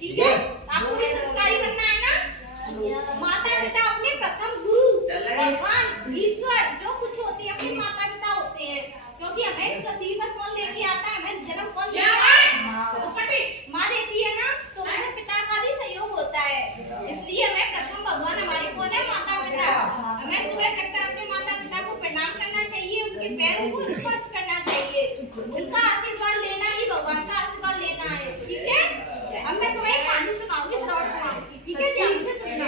ठीक है, आपको भी संस्कारी बनना है ना। माता पिता अपने प्रथम गुरु, भगवान ईश्वर जो कुछ होते हैं अपने माता पिता होते हैं, क्योंकि हमें इस पृथ्वी पर कौन लेके आता है, हमें जन्म कौन देता है, माँ देती है ना, तो उसमें पिता का भी सहयोग होता है। इसलिए हमें प्रथम भगवान हमारे कौन है, माता पिता। हमें सुबह जगकर अपने माता पिता को प्रणाम करना चाहिए, उनके पैरों को स्पर्श करना चाहिए, उनका आशीर्वाद लेना ही भगवान का आशीर्वाद लेना है। ठीक है, अब मैं तुम्हें एक कहानी सुनाऊंगी श्रवण कुमार की, ठीक है, ध्यान से सुनना।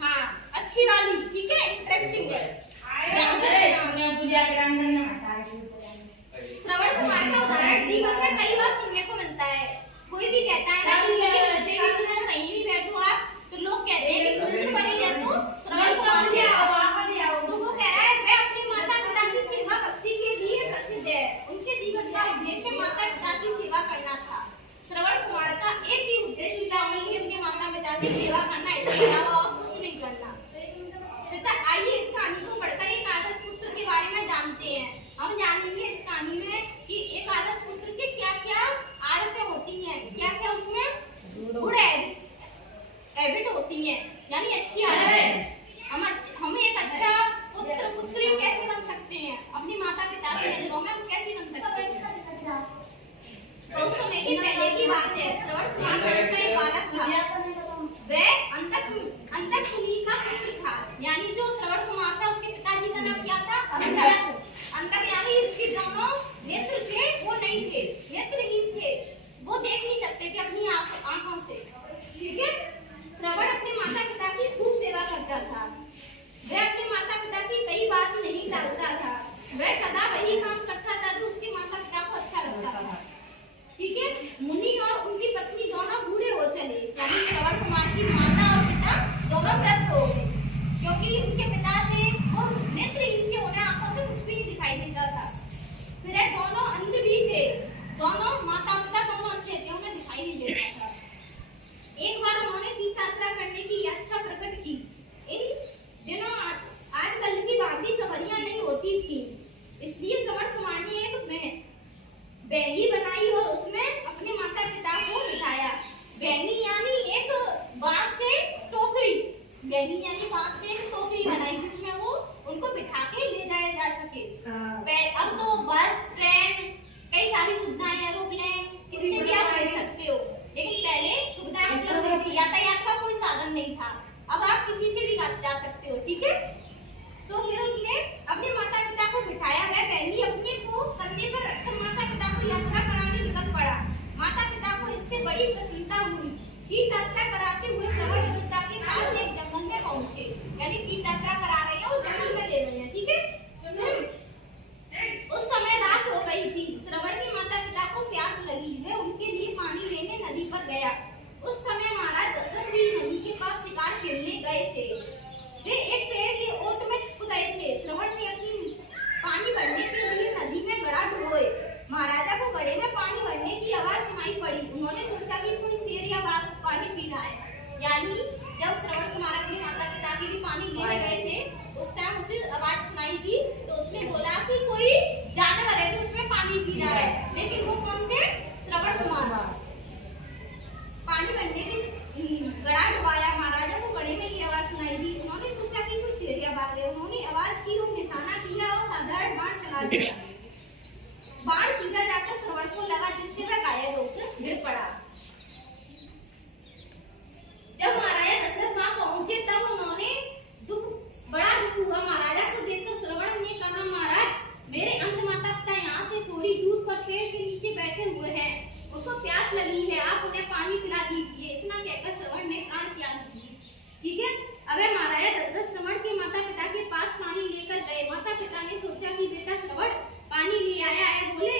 हाँ, अच्छी वाली, ठीक है, इंटरेस्टिंग है, ध्यान से सुनना। श्रवण कुमार का उदाहरण जीवन में कई बार सुनने को मिलता है। कोई भी कहता है ना, किसी के मुंह से भी सुनो, कहीं भी बैठो आप, तो लोग कहते हैं कि पुत्र बनी रहते हो श्रवण कुमार जैसा। तो वो कह रहा है वह अपने माता पिता की सेवा भक्ति के लिए प्रसिद्ध है। उनके जीवन का उद्देश्य माता पिता की सेवा करना था। श्रवण कुमार का एक ही उद्देश्य था, ओनली अपने माता पिता की सेवा करना, इसके अलावा और कुछ नहीं करना। आइए इस कहानी को पढ़कर एक आदर्श पुत्र के बारे में जानते हैं। हम जानेंगे इस कहानी में कि एक आदर्श पुत्र के क्या क्या आदतें होती हैं, क्या क्या उसमें गुड हैबिट होती हैं, यानी अच्छी आदतें। हम एक अच्छा पुत्र पुत्री कैसे बन सकते हैं, अपनी माता पिता की नजरों में हम कैसे बन सकते हैं। तो उस समय की पहले की बात है, श्रवण कुमार का एक बालक था, वह अंतकमुनि का पुत्र था। यानी जो श्रवण कुमार था उसके पिताजी का नाम क्या था, अंतक, यानी उसके दोनों नेत्र थे वो नहीं थे, नेत्रहीन थे, वो देख नहीं सकते थे अपनी आंखों से। ठीक है, श्रवण अपने माता पिता की खूब सेवा करता था। वह अपने माता पिता की कई बात नहीं टालता था, वह सदा वही काम करता था जो उसके माता पिता को अच्छा लगता था। ठीक है, मुनि और उनकी पत्नी दोनों बूढ़े हो चले, यानी श्रवण कुमार की माता और पिता दोनों वृद्ध हो गए, क्योंकि उनके पिता थे वो नेत्रहीन थे, उन्हें आंखों से कुछ भी नहीं दिखाई देता था। फिर दोनों अंध भी थे, दोनों माता पिता दोनों अंधे थे, उन्हें दिखाई नहीं देता था। एक बार उन्होंने तीर्थ यात्रा करने की इच्छा प्रकट की। इन दिनों आजकल की भांति सवारियां नहीं होती थी, इसलिए श्रवण कुमार ने एक बैगी बनाई और उसमें अपने माता पिता को बिठाया। बैगी यानी एक बांस से टोकरी, बैगी यानी बांस से एक टोकरी बनाई जिसमें वो उनको बिठा के ले जाया जा सके। अब तो बस, ट्रेन, कई सारी सुविधाएं, एरोप्लेन, इससे भी आप रह सकते हो, लेकिन पहले सुविधाएं उपलब्ध नहीं थी, यातायात का कोई साधन नहीं था। अब आप किसी से भी जा सकते हो। ठीक है, तो फिर उसने अपने माता पिता को बिठाया, वह बैगी अपने को कंधे पर रखकर माता पिता को यात्रा कराने निकल पड़ा। माता पिता को इससे बड़ी प्रसन्नता हुई। तीर्थ यात्रा कराते हुए श्रवण अयोध्या के पास एक जंगल में पहुंचे, यानी तीर्थ यात्रा करा रहे हैं वो जंगल में ले रहे हैं। ठीक है, उस समय रात हो गई थी। श्रवण के माता पिता को प्यास लगी, वे उनके लिए पानी लेने नदी पर गया। उस समय महाराज दशरथ भी नदी के पास शिकार खेलने गए थे। वे एक पेड़ के ओट में छुप गए थे। श्रवण ने अपनी पानी भरने के लिए नदी में घड़ा डुबोए। महाराजा को घड़े में पानी भरने की आवाज सुनाई पड़ी। उन्होंने सोचा कि कोई शेर या बाघ पानी पी रहा है। यानी जब श्रवण कुमार अपने माता पिता के लिए पानी लेने गए थे, उस टाइम उसे आवाज सुनाई थी, तो उसने बोला कि कोई जानवर है जो उसमें पानी पी रहा है, लेकिन वो कौन थे, श्रवण कुमार। पानी भरने के घड़ा डुबाया, महाराजा को घड़े में ये आवाज सुनाई दी। उन्होंने सोचा कि कोई शेर या बाघ है। उन्होंने आवाज की और निशाना किया और साधारण बाण चला दिया। बाण सीधा जाकर श्रवण को लगा, जिससे वह घायल होकर गिर पड़ा। जब महाराजा दशरथ वहां पहुंचे तब उन्होंने बड़ा दुख हुआ। महाराजा को देखकर श्रवण ने कहा, महाराज मेरे अंध माता पिता यहाँ से थोड़ी दूर पर पेड़ के नीचे बैठे हुए हैं, उनको प्यास लगी है, आप उन्हें पानी पिला दीजिए। इतना कहकर श्रवण ने प्राण त्याग दिए। ठीक है, अब महाराजा दशरथ श्रवण के माता पिता के पास पानी लेकर गए। माता पिता ने सोचा कि बेटा श्रवण पानी ले आया है, बोले